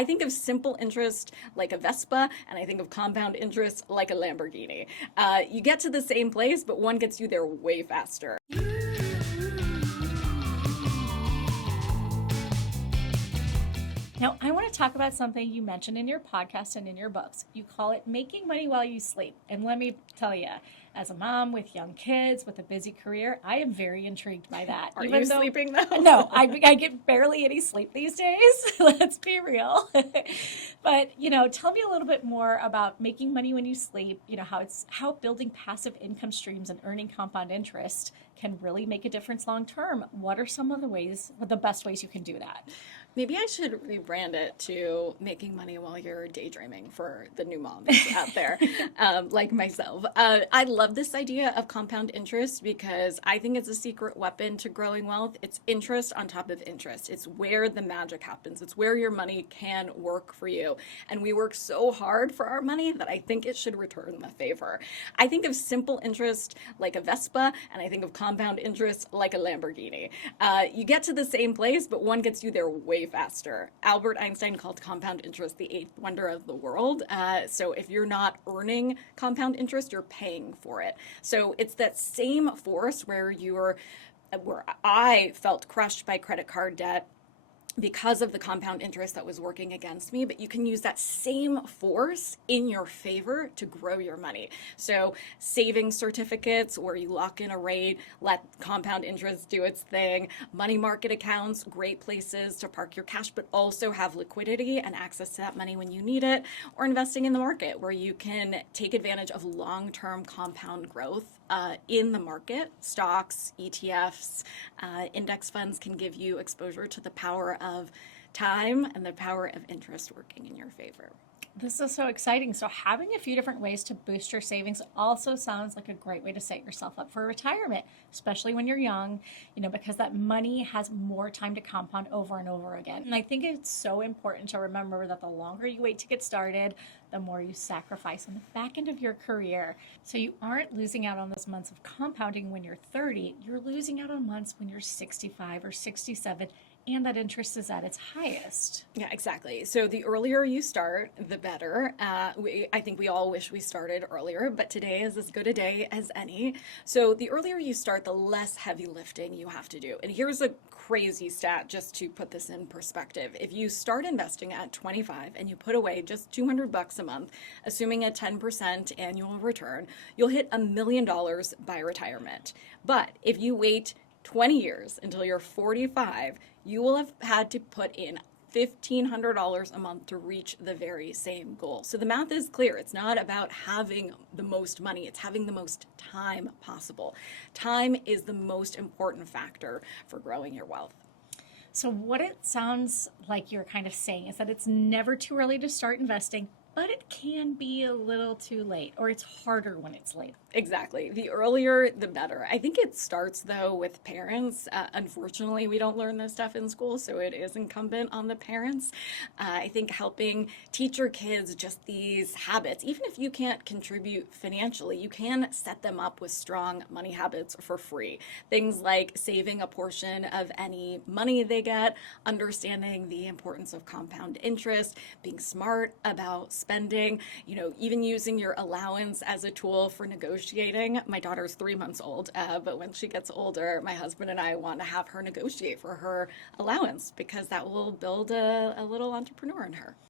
I think of simple interest like a Vespa, and I think of compound interest like a Lamborghini. You get to the same place, but one gets you there way faster. Now, I want to talk about something you mentioned in your podcast and in your books. You call it making money while you sleep. And let me tell you, as a mom with young kids, with a busy career, I am very intrigued by that. Are you sleeping though? No, I get barely any sleep these days. Let's be real. But, tell me a little bit more about making money when you sleep, how building passive income streams and earning compound interest can really make a difference long term. What are some of the best ways you can do that? Maybe I should rebrand it to making money while you're daydreaming for the new moms out there, like myself. I love this idea of compound interest because I think it's a secret weapon to growing wealth. It's interest on top of interest. It's where the magic happens. It's where your money can work for you. And we work so hard for our money that I think it should return the favor. I think of simple interest like a Vespa, and I think of compound interest like a Lamborghini. You get to the same place, but one gets you there way faster. Albert Einstein called compound interest the eighth wonder of the world. So if you're not earning compound interest, you're paying for it. So it's that same force where I felt crushed by credit card debt because of the compound interest that was working against me, but you can use that same force in your favor to grow your money. So savings certificates where you lock in a rate, let compound interest do its thing, money market accounts, great places to park your cash, but also have liquidity and access to that money when you need it, or investing in the market where you can take advantage of long-term compound growth in the market. Stocks, ETFs, index funds can give you exposure to the power of time and the power of interest working in your favor. This is so exciting. So having a few different ways to boost your savings also sounds like a great way to set yourself up for retirement, especially when you're young, because that money has more time to compound over and over again. And I think it's so important to remember that the longer you wait to get started, the more you sacrifice on the back end of your career. So you aren't losing out on those months of compounding when you're 30, you're losing out on months when you're 65 or 67, and that interest is at its highest. Yeah, exactly. So the earlier you start, the better. I think we all wish we started earlier, but today is as good a day as any. So the earlier you start, the less heavy lifting you have to do. And here's a crazy stat just to put this in perspective. If you start investing at 25 and you put away just $200 a month, assuming a 10% annual return, you'll hit $1 million by retirement. But if you wait 20 years until you're 45, you will have had to put in $1,500 a month to reach the very same goal. So the math is clear. It's not about having the most money. It's having the most time possible. Time is the most important factor for growing your wealth. So what it sounds like you're kind of saying is that it's never too early to start investing, but it can be a little too late, or it's harder when it's late. Exactly. The earlier, the better. I think it starts, though, with parents. Unfortunately, we don't learn this stuff in school, so it is incumbent on the parents. I think helping teach your kids just these habits, even if you can't contribute financially, you can set them up with strong money habits for free. Things like saving a portion of any money they get, understanding the importance of compound interest, being smart about spending, even using your allowance as a tool for negotiating. My daughter's 3 months old, but when she gets older, my husband and I want to have her negotiate for her allowance because that will build a little entrepreneur in her.